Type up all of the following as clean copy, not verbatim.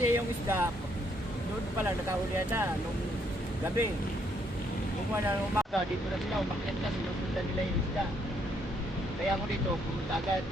Kasi yung isda, doon pala nakahulihan na nung gabi. Kung wala nung umaga, dito na sila, umakyat na, sinusundan nila yung isda. Kaya ako dito, pumunta agad.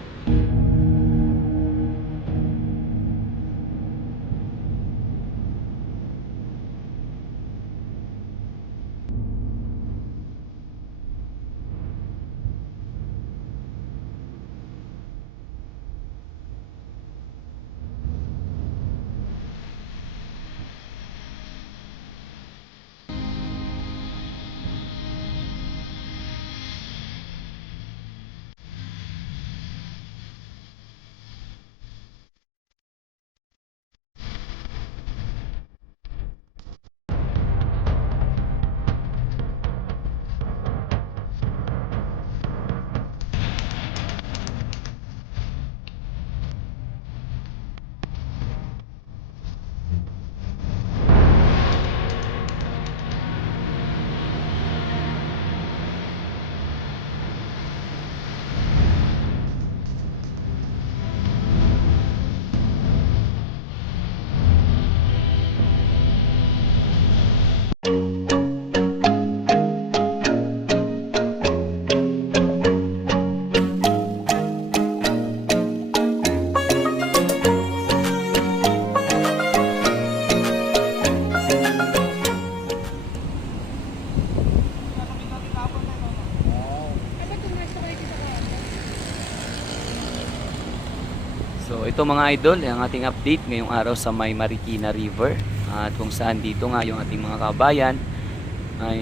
So ito mga idol, ang ating update ngayong araw sa May Marikina River, at kung saan dito nga yung ating mga kabayan,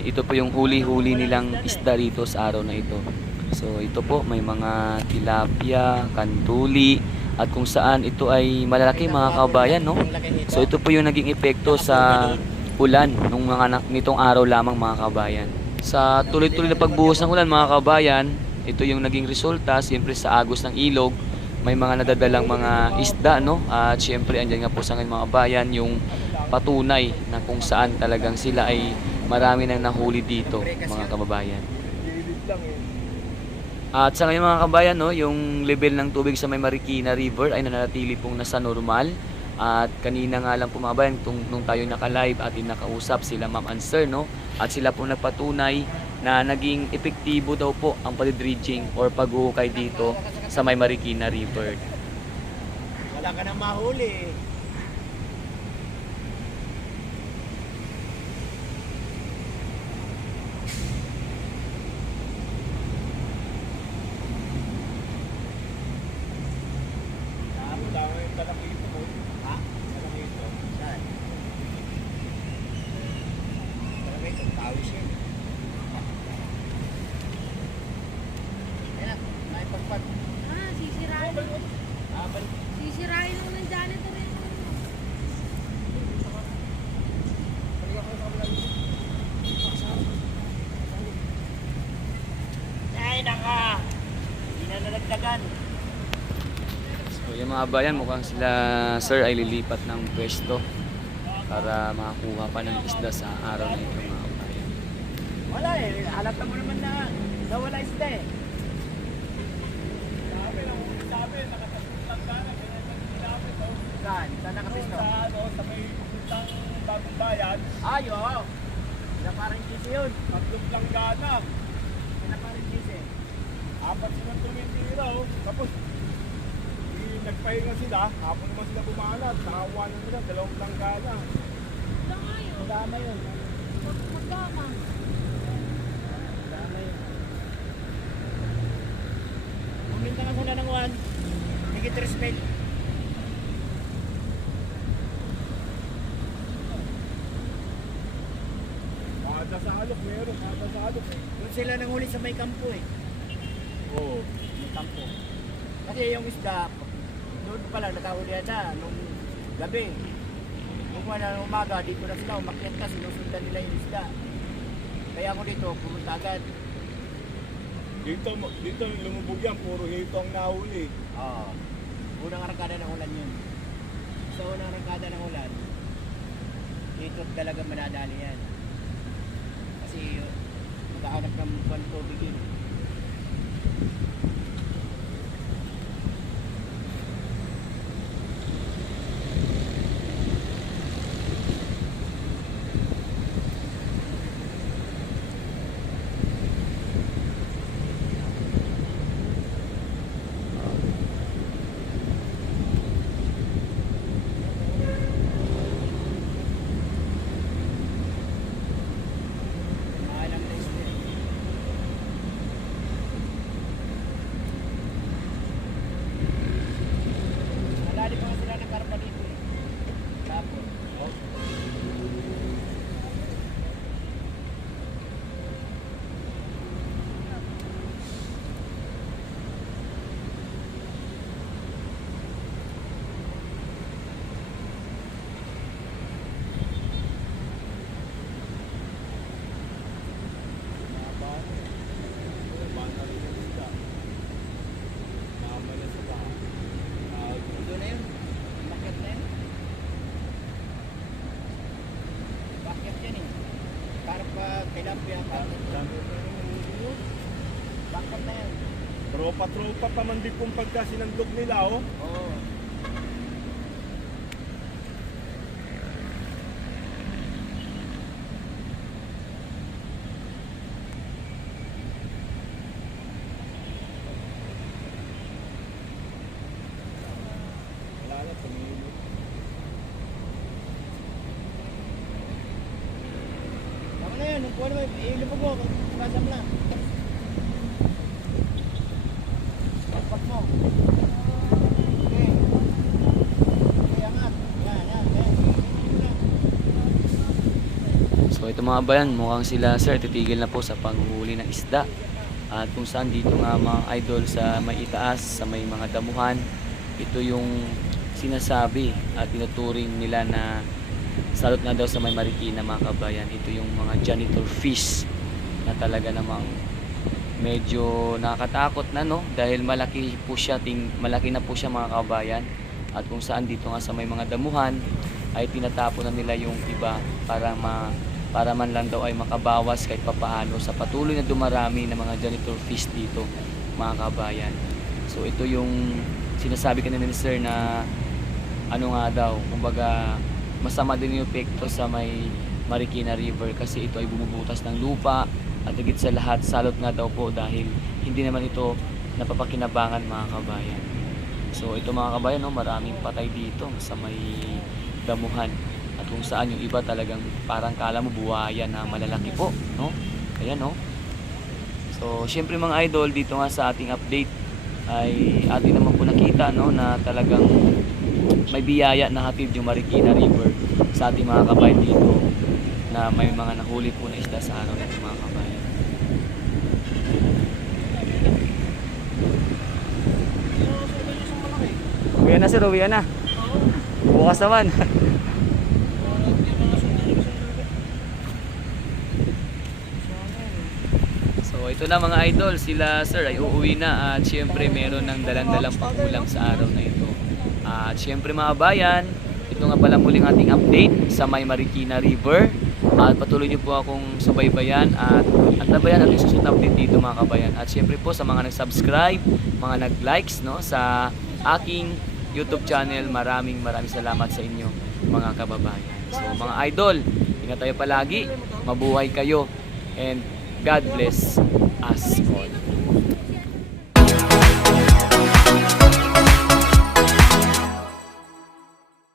ito po yung huli-huli nilang isda rito sa araw na ito. So ito po, may mga tilapia, kantuli, at kung saan ito ay malalaki mga kabayan, no? So ito po yung naging epekto sa ulan nitong araw lamang mga kabayan. Sa tuloy-tuloy na pagbuhos ng ulan mga kabayan, ito yung naging resulta siyempre sa agos ng ilog. May mga nadadalang mga isda, no? At syempre andyan nga po sa ngayon mga bayan yung patunay na kung saan talagang sila ay marami nang nahuli dito mga kababayan. At sa ngayon mga kabayan, no, yung level ng tubig sa May Marikina River ay nananatili pong nasa normal. At kanina nga lang po mga kabayan, nung tayo naka-live at nakausap sila Ma'am and Sir, no? At sila po nagpatunay na naging epektibo daw po ang pag-dredging or paghuhukay dito sa May Marikina River. Wala ka nang mahuli. Sisirain mo ng janitor yun. Ay, naka! Hindi na nalagdagan. So yung mga bayan, mukhang sila Sir ay lilipat ng pwesto para makakuha pa ng isda sa araw na ito mga bayan. Wala eh. Halata mo naman na nawala isda eh. Saan? Saan nakapisto? Sa may puntang Bagong Bayan, Ay, oo. Sila parang GC yun. tatlong langgana. Sila parang GC. Apat silang tumitira, tapos nagpahinga sila, hapon naman sila bumanat, nakakuha na nila, 2 langgana. Magama yun. Magkama. Magama yun. Puminta ka muna ng 1. Higit respect. Kada sa alok, meron, kada sa alok eh. Doon sila nanghuli sa may kampo eh. Oo. May kampo. Kasi yung isda, doon pala nakahulihan na nung gabi. Kung wala nung umaga, dito na sila, umakyat na, sinusundan nila yung isda. Kaya ako dito, pumunta agad. Dito lumubog yan, puro hito ang nahuli. Oo. Unang arangkada ng ulan yun. Sa unang arangkada ng ulan, dito talaga manadali yan. Kasi magkahanap ng buwan tubig yun. tilapia, bangkat na yan. Tropa-tropa pa man din kung pagka sinandog nila, oh. Oo. Wala na, tumilo. Tama na yan, kung ano ba, ilubog mo, kasam na. Pagpag mo. Okay. Okay, angat. Yan, yan, yan. Ito na. So ito mga bayan, mukhang sila sir titigil na po sa panghuli ng isda. At kung saan dito nga mga idol sa may itaas, sa may mga damuhan, ito yung sinasabi at tinuturing nila na salot nga daw sa may Marikina mga kabayan. Ito yung mga janitor fish na talaga namang medyo nakakatakot na, no, dahil malaki malaki na po siya mga kabayan. At kung saan dito nga sa may mga damuhan ay tinatapon na nila yung iba para man lang daw ay makabawas kahit papaano sa patuloy na dumarami ng mga janitor fish dito mga kabayan. So ito yung sinasabi kanina ni sir na ano nga daw, kumbaga masama din yung epekto sa may Marikina River kasi ito ay bumubutas ng lupa at higit sa lahat salot nga daw po dahil hindi naman ito napapakinabangan mga kabayan. So ito mga kabayan, no, maraming patay dito sa may damuhan at kung saan yung iba talagang parang kala mo buhaya na malalaki po, no? Ayan, no. So syempre mga idol, dito nga sa ating update ay ating naman po nakita, no, na talagang may biyaya na hatid yung Marikina River sa ating mga kabayan dito na may mga nahuli po na isda sa araw na ito mga kabayan. Uwian na sir, uwian na. Bukas naman. So ito na mga idol, sila sir ay uuwi na at syempre meron ng dalang-dalang pakulam sa araw na ito. At syempre mga bayan, ito nga pala muling ating update sa may Marikina River. At patuloy niyo po akong subaybayan at antabayan ating susunod na update dito mga kabayan. At syempre po sa mga nag-subscribe, mga nag-likes, no, sa aking YouTube channel, maraming salamat sa inyo mga kababayan. So mga idol, ingat tayo palagi, mabuhay kayo, and God bless us all.